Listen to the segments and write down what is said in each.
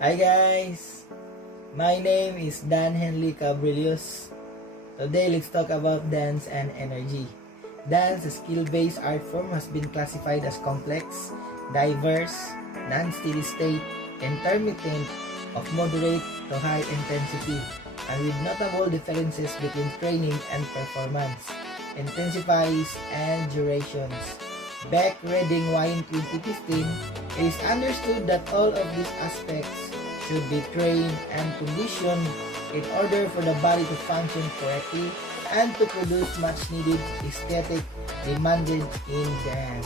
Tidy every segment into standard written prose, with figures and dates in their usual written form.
Hi guys! My name is Dan Henley Cabrillos. Today, let's talk about dance and energy. Dance, a skill-based art form, has been classified as complex, diverse, non-steady state, intermittent, of moderate to high intensity, and with notable differences between training and performance, intensities, and durations. Beck, Reading, Wine, 2015, it is understood that all of these aspects should be trained and conditioned in order for the body to function correctly and to produce much needed aesthetic demanded in dance.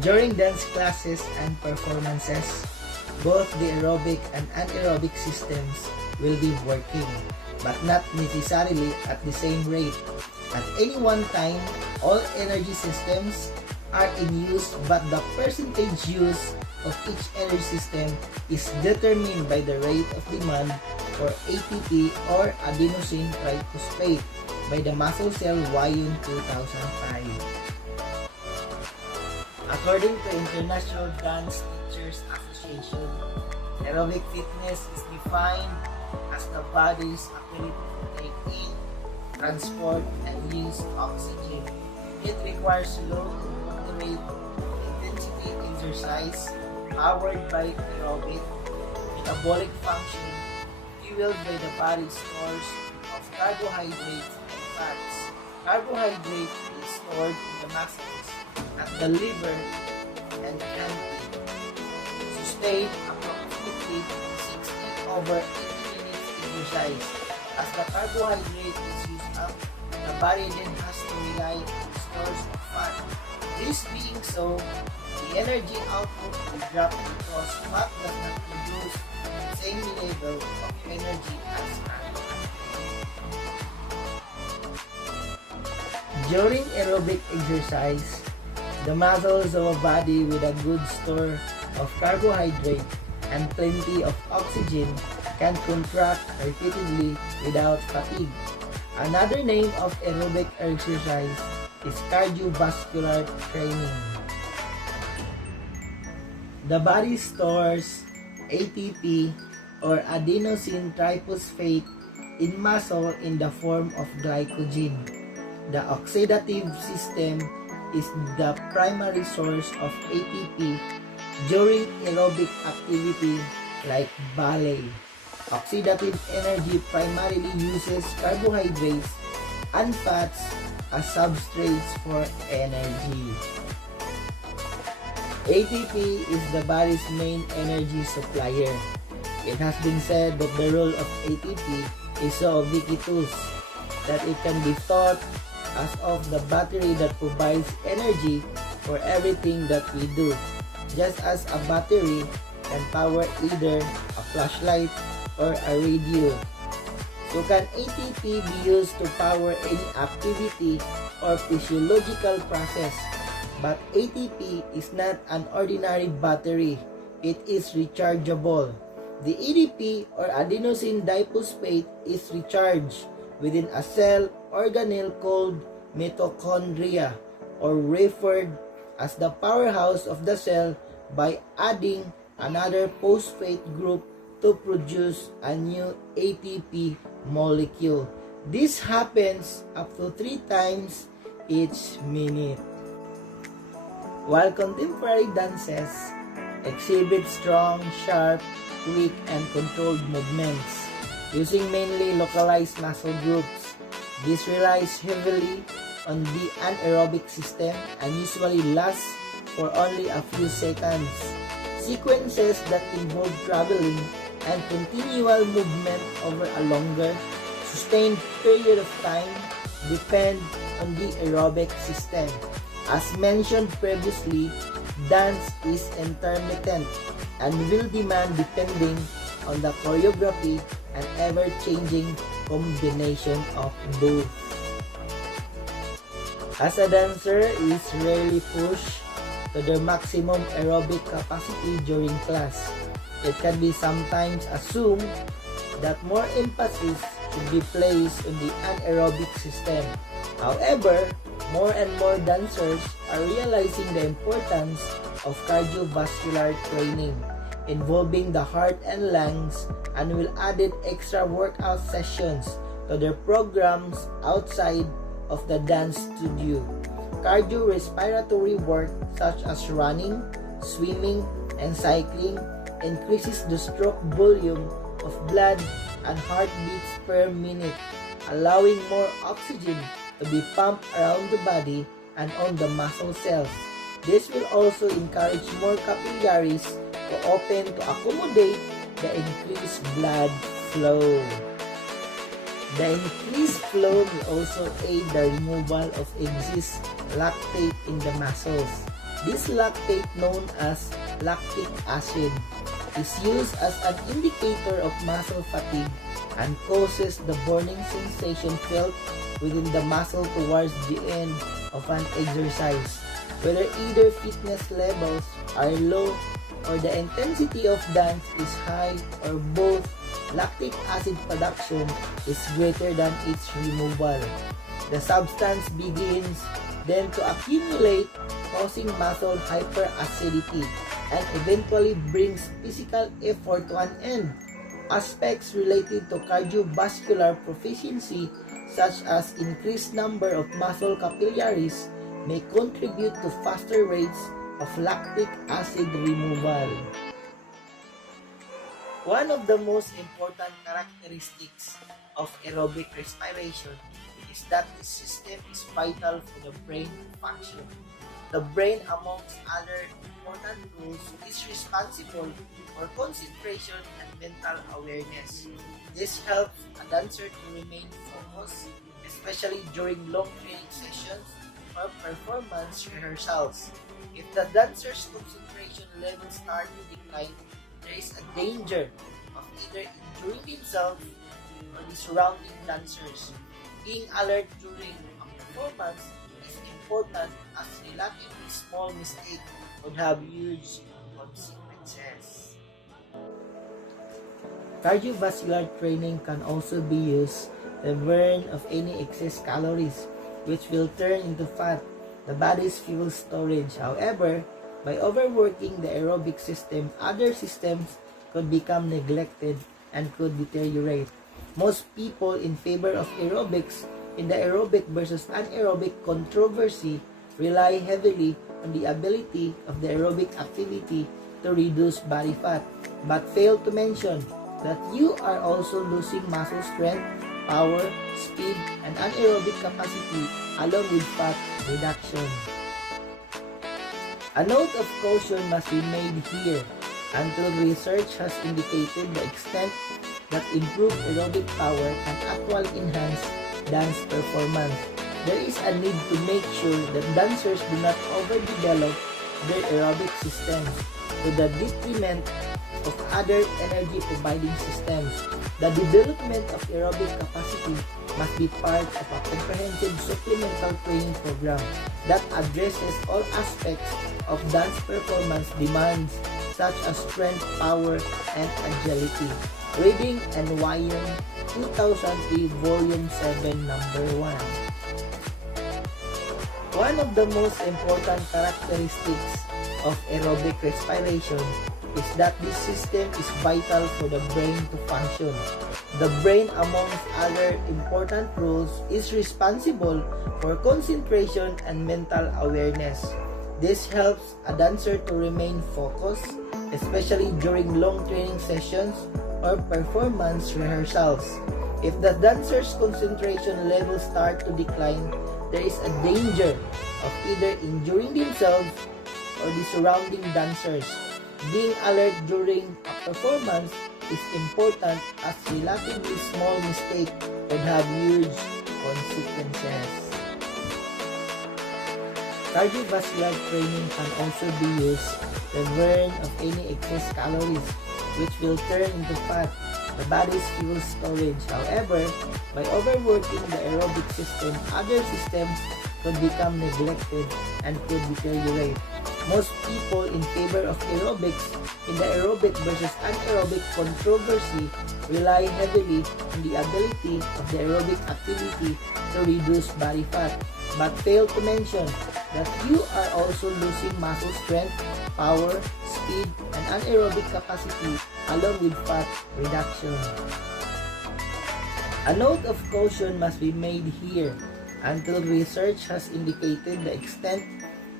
During dance classes and performances, both the aerobic and anaerobic systems will be working, but not necessarily at the same rate. At any one time, all energy systems are in use, but the percentage use of each energy system is determined by the rate of demand for ATP or adenosine triphosphate by the muscle cell Wyon 2005. According to International Dance Teachers Association, aerobic fitness is defined as the body's ability to take in, transport, and use oxygen. It requires low to moderate intensity exercise powered by aerobic metabolic function, fueled by the body's stores of carbohydrates and fats. Carbohydrate is stored in the muscles, at the liver, and kidney. Sustain approximately 60 over 80 minutes exercise. As the carbohydrate is used up, the body then has to rely on stores of fat. This being so, the energy output will drop because fat does not produce the same level of energy as carbohydrate. During aerobic exercise, the muscles of a body with a good store of carbohydrate and plenty of oxygen can contract repeatedly without fatigue. Another name of aerobic exercise is cardiovascular training. The body stores ATP or adenosine triphosphate in muscle in the form of glycogen. The oxidative system is the primary source of ATP during aerobic activity like ballet. Oxidative energy primarily uses carbohydrates and fats as substrates for energy. ATP is the body's main energy supplier. It has been said that the role of ATP is so ubiquitous that it can be thought as of the battery that provides energy for everything that we do, just as a battery can power either a flashlight or a radio. So can ATP be used to power any activity or physiological process? But ATP is not an ordinary battery. It is rechargeable. The ADP or adenosine diphosphate is recharged within a cell organelle called mitochondria, or referred as the powerhouse of the cell, by adding another phosphate group to produce a new ATP molecule. This happens up to 3 times each minute. While contemporary dances exhibit strong, sharp, quick, and controlled movements using mainly localized muscle groups, this relies heavily on the anaerobic system and usually lasts for only a few seconds. Sequences that involve traveling and continual movement over a longer, sustained period of time depend on the aerobic system. As mentioned previously, dance is intermittent and will demand depending on the choreography and ever-changing combination of both. As a dancer is rarely pushed to their maximum aerobic capacity during class, it can be sometimes assumed that more emphasis should be placed on the anaerobic system. However, more and more dancers are realizing the importance of cardiovascular training involving the heart and lungs, and will added extra workout sessions to their programs outside of the dance studio. Cardiorespiratory work such as running, swimming, and cycling increases the stroke volume of blood and heartbeats per minute, allowing more oxygen to be pumped around the body and on the muscle cells. This will also encourage more capillaries to open to accommodate the increased blood flow. The increased flow will also aid the removal of excess lactate in the muscles. This lactate, known as lactic acid, is used as an indicator of muscle fatigue and causes the burning sensation felt within the muscle towards the end of an exercise. Whether either fitness levels are low or the intensity of dance is high, or both, lactic acid production is greater than its removal. The substance begins then to accumulate, causing muscle hyperacidity, and eventually brings physical effort to an end. Aspects related to cardiovascular proficiency, such as increased number of muscle capillaries, may contribute to faster rates of lactic acid removal. One of the most important characteristics of aerobic respiration is that the system is vital for the brain to function. The brain, amongst other important roles, is responsible for concentration and mental awareness. This helps a dancer to remain focused, especially during long training sessions or performance rehearsals. If the dancer's concentration levels start to decline, there is a danger of either injuring themselves or the surrounding dancers. Being alert during a performance is important, as relatively small mistake would have huge consequences. Cardiovascular training can also be used to burn of any excess calories, which will turn into fat, the body's fuel storage. However, by overworking the aerobic system, other systems could become neglected and could deteriorate. Most people in favor of aerobics in the aerobic versus anaerobic controversy rely heavily on the ability of the aerobic activity to reduce body fat, but fail to mention that you are also losing muscle strength, power, speed, and anaerobic capacity along with fat reduction. A note of caution must be made here, until research has indicated the extent that improved aerobic power can actually enhance dance performance. There is a need to make sure that dancers do not overdevelop their aerobic systems to the detriment of other energy-providing systems. The development of aerobic capacity must be part of a comprehensive supplemental training program that addresses all aspects of dance performance demands, such as strength, power, and agility. Reading and Wyong, 2003, Volume 7, Number 1. One of the most important characteristics of aerobic respiration is that this system is vital for the brain to function. The brain, amongst other important roles, is responsible for concentration and mental awareness. This helps a dancer to remain focused, especially during long training sessions or performance rehearsals. If the dancer's concentration levels start to decline, there is a danger of either injuring themselves or the surrounding dancers. Being alert during a performance is important, as relatively small mistake would have huge consequences. Cardiovascular training can also be used to burn of any excess calories, which will turn into fat, the body's fuel storage. However, by overworking the aerobic system, other systems could become neglected and could deteriorate. Most people in favor of aerobics in the aerobic versus anaerobic controversy rely heavily on the ability of the aerobic activity to reduce body fat, but fail to mention that you are also losing muscle strength, power, speed, and anaerobic capacity along with fat reduction. A note of caution must be made here until research has indicated the extent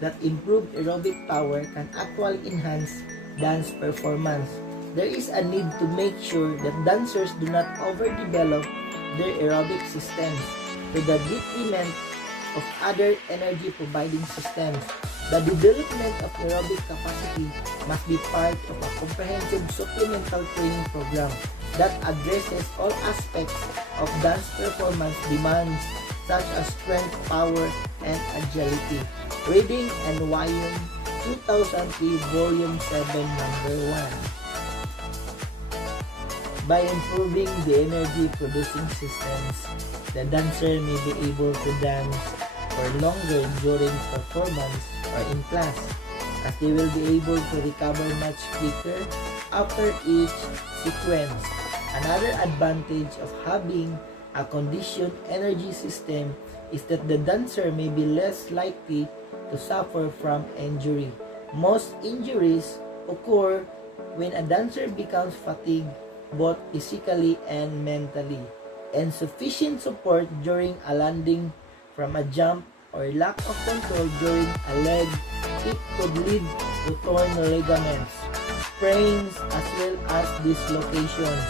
that improved aerobic power can actually enhance dance performance. There is a need to make sure that dancers do not overdevelop their aerobic systems to the detriment of other energy-providing systems. The development of aerobic capacity must be part of a comprehensive supplemental training program that addresses all aspects of dance performance demands such as strength, power, and agility. Reading and Wyong, 2003, Volume 7, Number 1. By improving the energy-producing systems, the dancer may be able to dance for longer during performance or in class, as they will be able to recover much quicker after each sequence. Another advantage of having a conditioned energy system is that the dancer may be less likely to suffer from injury. Most injuries occur when a dancer becomes fatigued both physically and mentally. Insufficient support during a landing from a jump or lack of control during a leg kick could lead to torn ligaments, sprains, as well as dislocations.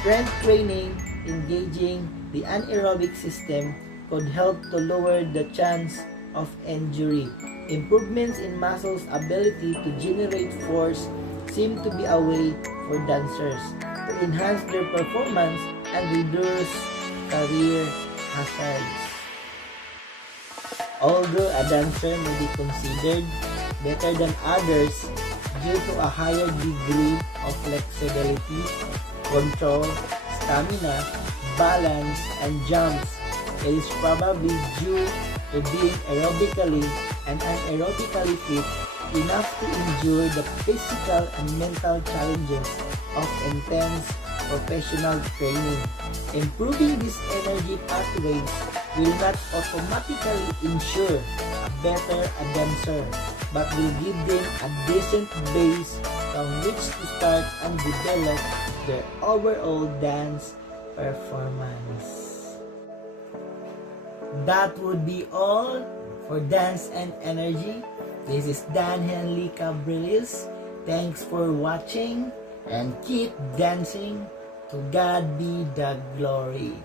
Strength training engaging the anaerobic system could help to lower the chance of injury. Improvements in muscles' ability to generate force seem to be a way for dancers to enhance their performance and reduce career hazards. Although a dancer may be considered better than others due to a higher degree of flexibility, control, stamina, balance, and jumps, it is probably due to being aerobically and anaerobically fit enough to endure the physical and mental challenges of intense professional training. Improving these energy pathways will not automatically ensure a better dancer, but will give them a decent base from which to start and develop their overall dance performance. That would be all for Dance and Energy. This is Dan Henley Cabriles. Thanks for watching and keep dancing. To God be the glory.